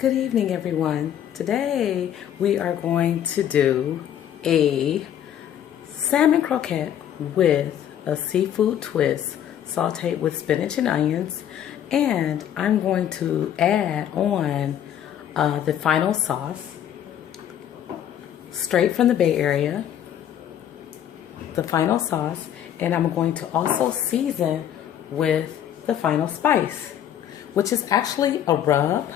Good evening, everyone. Today we are going to do a salmon croquette with a seafood twist, sauteed with spinach and onions, and I'm going to add on the final sauce straight from the Bay Area, the final sauce, and I'm going to also season with the final spice, which is actually a rub,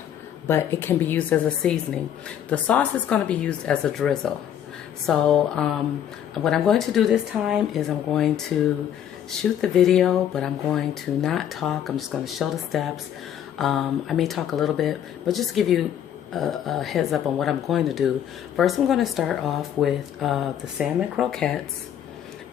but it can be used as a seasoning. The sauce is going to be used as a drizzle. So what I'm going to do this time is I'm going to shoot the video, but I'm going to not talk. I'm just going to show the steps. I may talk a little bit, but just give you a heads up on what I'm going to do. First, I'm going to start off with the salmon croquettes,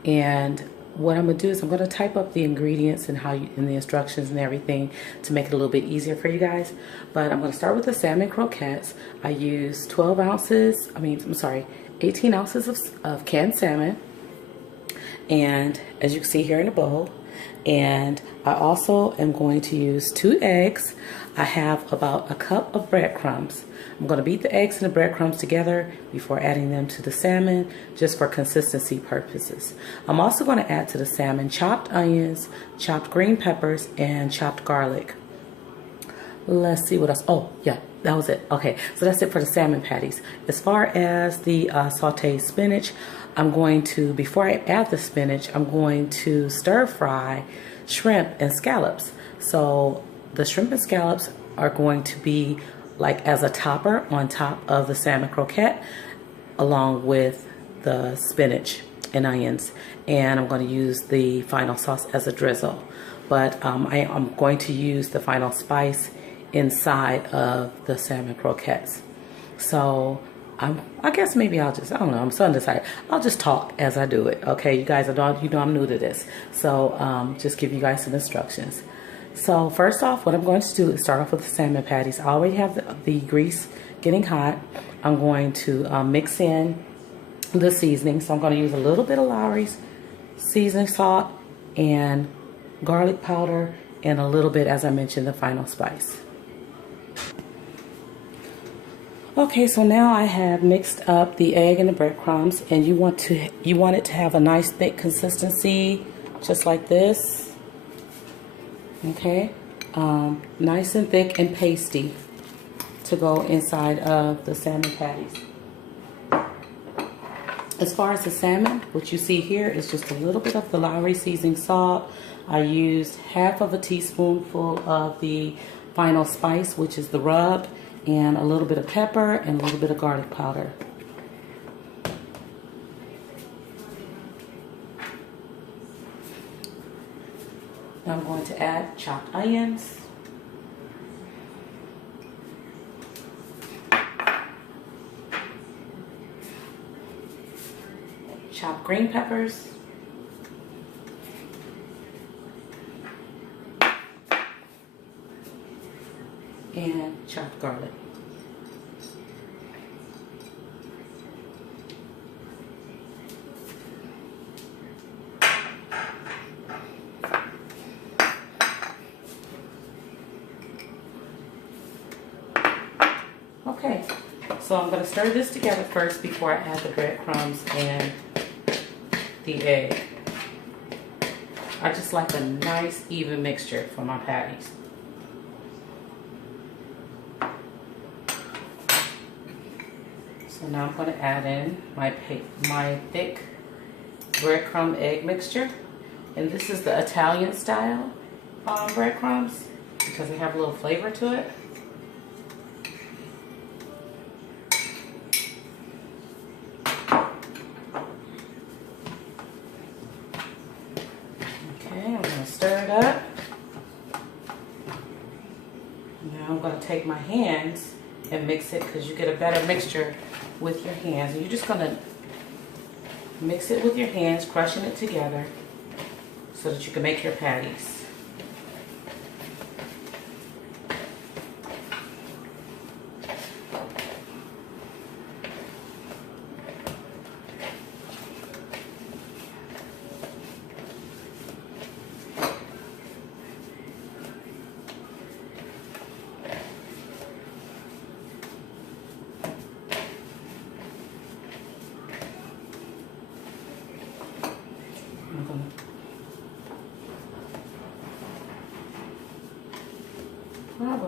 and what I'm going to do is I'm going to type up the ingredients and and the instructions and everything to make it a little bit easier for you guys. But I'm going to start with the salmon croquettes. I use 18 ounces of canned salmon, and as you can see here in the bowl. And I also am going to use 2 eggs. I have about a cup of breadcrumbs. I'm going to beat the eggs and the breadcrumbs together before adding them to the salmon, just for consistency purposes. I'm also going to add to the salmon chopped onions, chopped green peppers, and chopped garlic. Let's see what else. Oh, yeah, that was it. Okay, so that's it for the salmon patties. As far as the sauteed spinach, I'm going to, before I add the spinach, I'm going to stir fry shrimp and scallops. So the shrimp and scallops are going to be like as a topper on top of the salmon croquette, along with the spinach and onions. And I'm going to use the final sauce as a drizzle. But I'm going to use the final spice inside of the salmon croquettes. So I guess maybe I don't know, I'm so undecided. I'll just talk as I do it. Okay, you guys, you know I'm new to this. So just give you guys some instructions. So first off, what I'm going to do is start off with the salmon patties. I already have the grease getting hot. I'm going to mix in the seasoning. So I'm going to use a little bit of Lowry's seasoning salt and garlic powder, and a little bit, as I mentioned, the final spice. Okay, so now I have mixed up the egg and the breadcrumbs, and you want it to have a nice thick consistency, just like this. Okay, nice and thick and pasty to go inside of the salmon patties. As far as the salmon, what you see here is just a little bit of the Lowry seasoning salt. I used half of a teaspoonful of the final spice, which is the rub, and a little bit of pepper and a little bit of garlic powder. Now I'm going to add chopped onions, chopped green peppers, and chopped garlic. Okay, so I'm going to stir this together first before I add the breadcrumbs and the egg. I just like a nice even mixture for my patties. So now I'm going to add in my thick breadcrumb egg mixture, and this is the Italian style breadcrumbs because they have a little flavor to it. Stir it up. Now I'm going to take my hands and mix it, because you get a better mixture with your hands. And you're just going to mix it with your hands, crushing it together so that you can make your patties.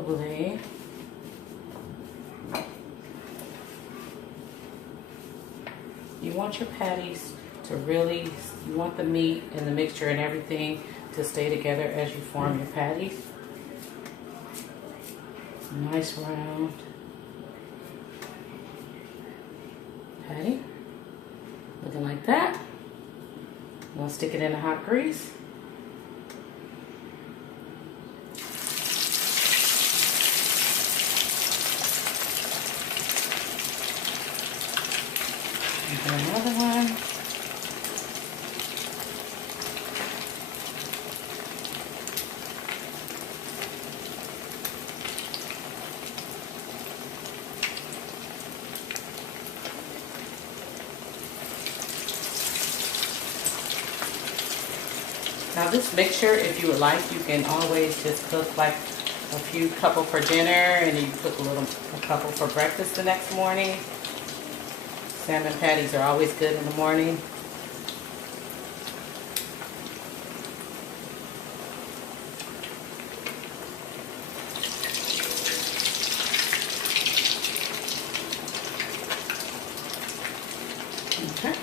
probably you want your patties to really, you want the meat and the mixture and everything to stay together as you form your patties. Nice round patty, looking like that. I'm gonna stick it in the hot grease. And another one. Now this mixture, if you would like, you can always just cook like a couple for dinner, and you cook a couple for breakfast the next morning. Salmon patties are always good in the morning. Okay.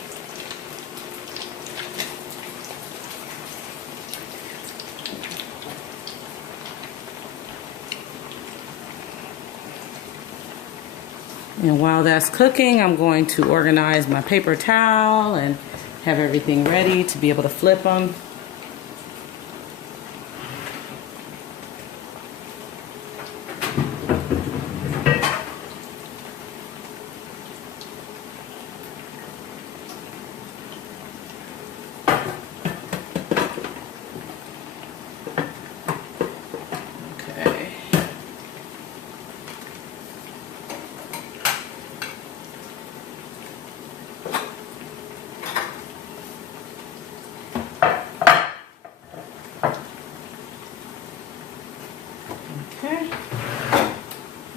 And while that's cooking, I'm going to organize my paper towel and have everything ready to be able to flip them. Okay,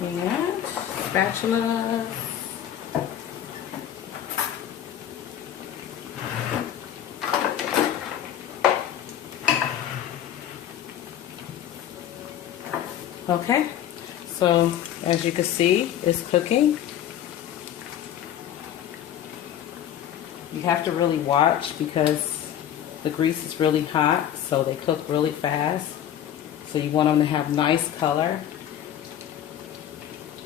and spatula. Okay, so as you can see, it's cooking. You have to really watch because the grease is really hot, so they cook really fast. So you want them to have nice color,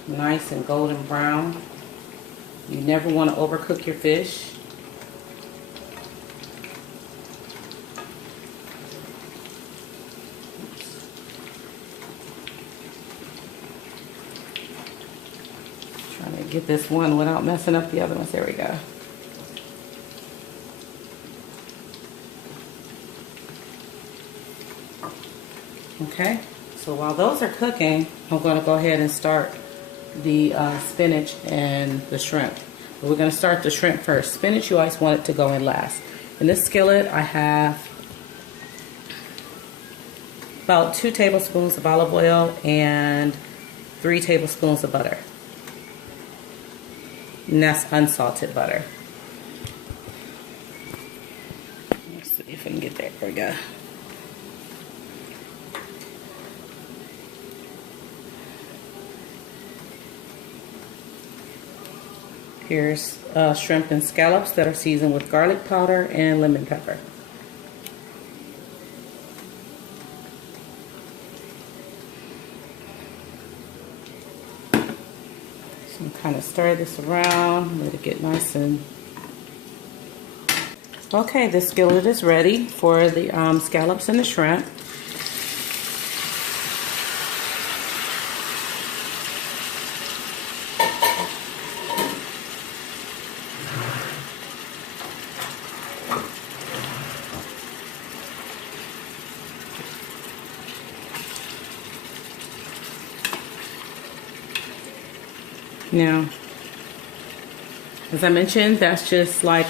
nice and golden brown. You never want to overcook your fish. Trying to get this one without messing up the other ones. There we go. Okay, so while those are cooking, I'm going to go ahead and start the spinach and the shrimp. But we're going to start the shrimp first. Spinach, you always want it to go in last. In this skillet, I have about 2 tablespoons of olive oil and 3 tablespoons of butter. And that's unsalted butter. Let's see if I can get there. There we go. Here's shrimp and scallops that are seasoned with garlic powder and lemon pepper. So I'm kind of stir this around, let it get nice and... Okay, this skillet is ready for the scallops and the shrimp. Now, as I mentioned, that's just like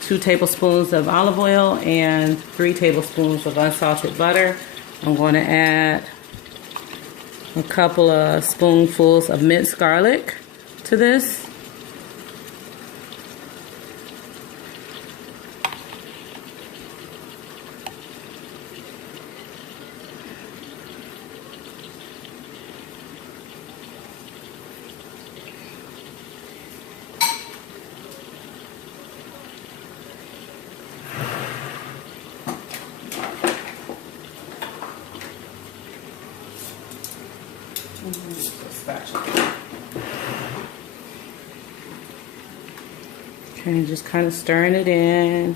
2 tablespoons of olive oil and 3 tablespoons of unsalted butter. I'm going to add a couple of spoonfuls of minced garlic to this. Okay, just kind of stirring it in.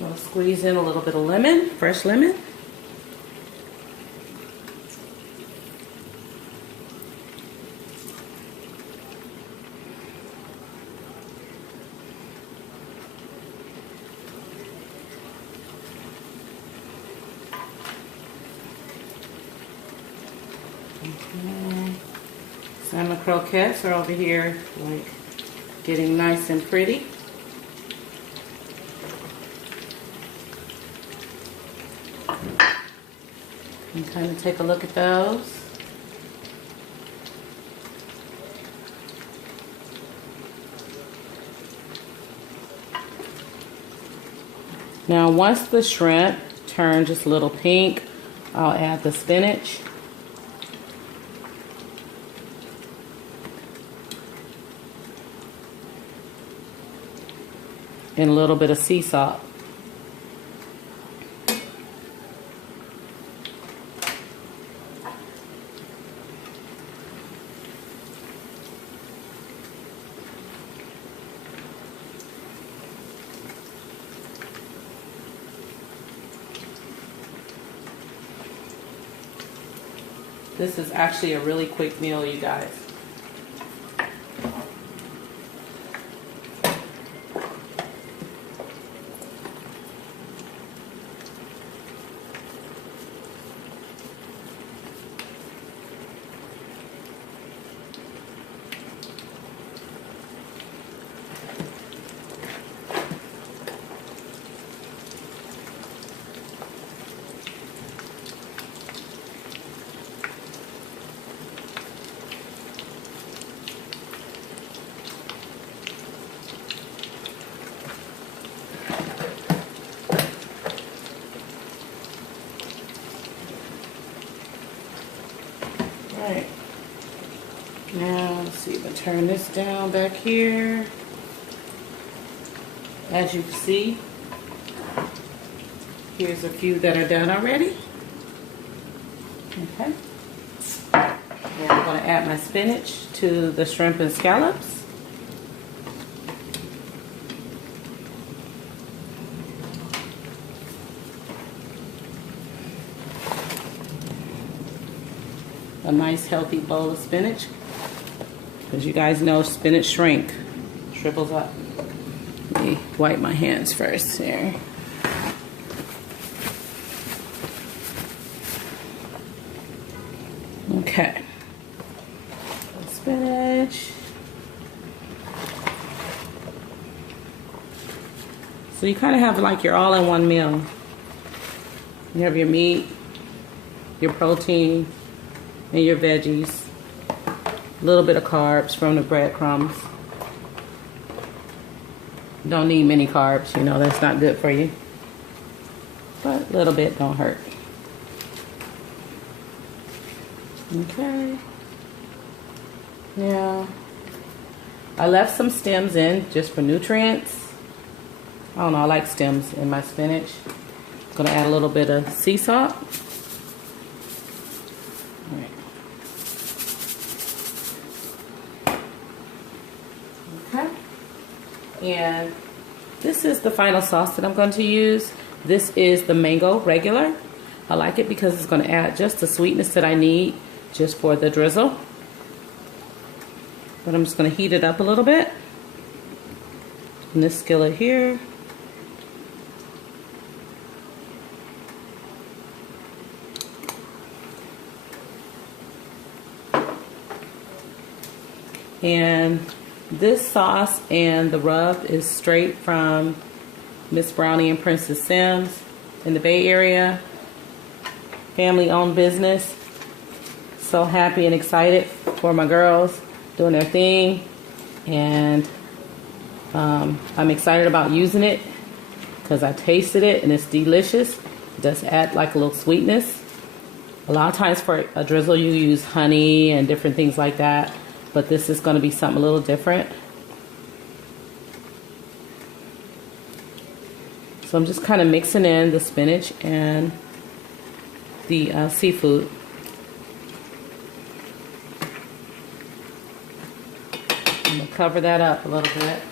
I'll squeeze in a little bit of lemon, fresh lemon. Okay. Salmon croquettes are over here, like getting nice and pretty. And kind of take a look at those. Now once the shrimp turn just a little pink, I'll add the spinach. And a little bit of sea salt. This is actually a really quick meal, you guys. Right. Now, let's see if I turn this down back here. As you can see, here's a few that are done already. Okay. Now I'm going to add my spinach to the shrimp and scallops. A nice healthy bowl of spinach, because you guys know spinach shrivels up. Let me wipe my hands first here. Okay, spinach. So you kind of have like your all-in-one meal. You have your meat, your protein, and your veggies, a little bit of carbs from the breadcrumbs. Don't need many carbs, you know, that's not good for you. But a little bit don't hurt. Okay. Now, I left some stems in just for nutrients. I don't know, I like stems in my spinach. I'm gonna add a little bit of sea salt. And this is the final sauce that I'm going to use. This is the mango regular. I like it because it's going to add just the sweetness that I need just for the drizzle. But I'm just going to heat it up a little bit in this skillet here. And this sauce and the rub is straight from Miss Brownie and Princess Sims in the Bay Area. Family-owned business. So happy and excited for my girls doing their thing. And I'm excited about using it because I tasted it and it's delicious. It does add like a little sweetness. A lot of times for a drizzle you use honey and different things like that, but this is going to be something a little different. So I'm just kind of mixing in the spinach and the seafood. I'm going to cover that up a little bit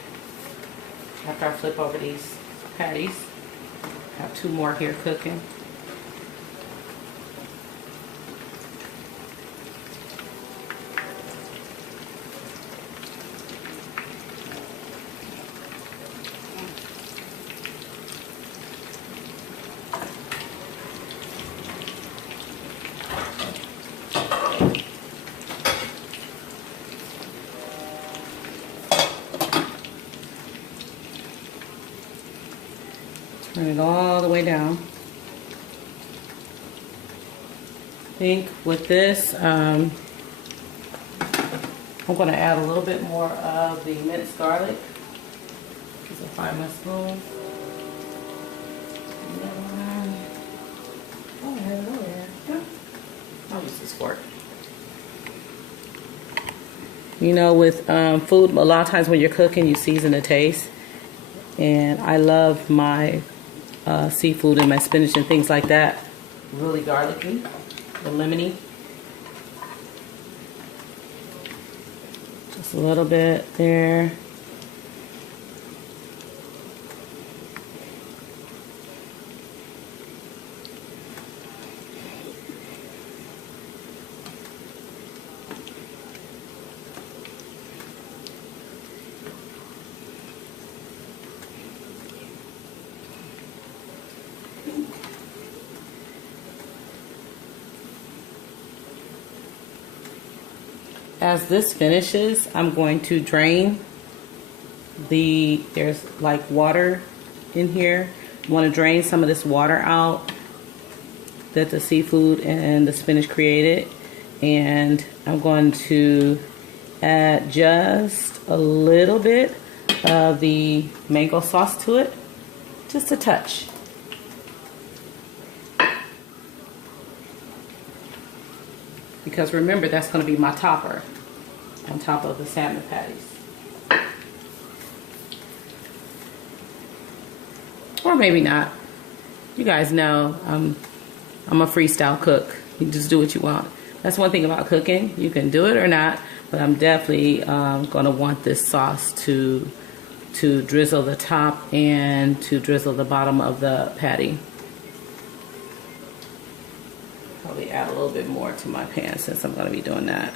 after I flip over these patties. I have 2 more here cooking. Turn it all the way down. I think with this, I'm going to add a little bit more of the minced garlic. Because I'll find my spoon. Oh, I have it over there. Yeah. I'll use this fork. You know, with food, a lot of times when you're cooking, you season the taste. And I love my seafood and my spinach and things like that really garlicky, the lemony. Just a little bit there. As this finishes, I'm going to drain there's like water in here. I want to drain some of this water out that the seafood and the spinach created. And I'm going to add just a little bit of the mango sauce to it. Just a touch. Because remember, that's going to be my topper on top of the salmon patties. Or maybe not. You guys know I'm a freestyle cook. You just do what you want. That's one thing about cooking. You can do it or not, but I'm definitely going to want this sauce to drizzle the top and to drizzle the bottom of the patty. Probably add a little bit more to my pan since I'm going to be doing that.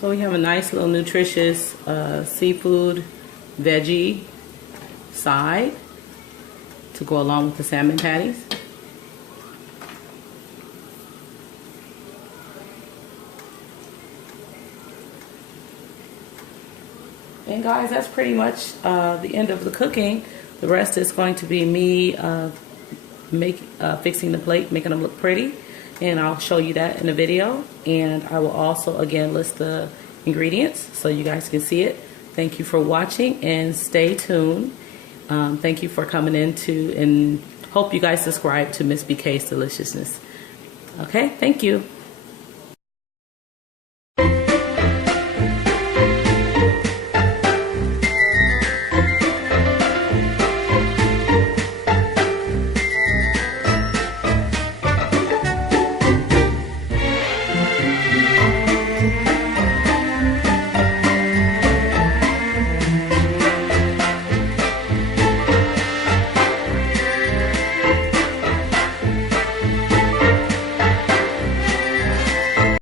So we have a nice little nutritious seafood veggie side to go along with the salmon patties. And guys, that's pretty much the end of the cooking. The rest is going to be me fixing the plate, making them look pretty. And I'll show you that in a video. And I will also, again, list the ingredients so you guys can see it. Thank you for watching and stay tuned. Thank you for coming into, and hope you guys subscribe to Miss BK's Deliciousness. Okay, thank you.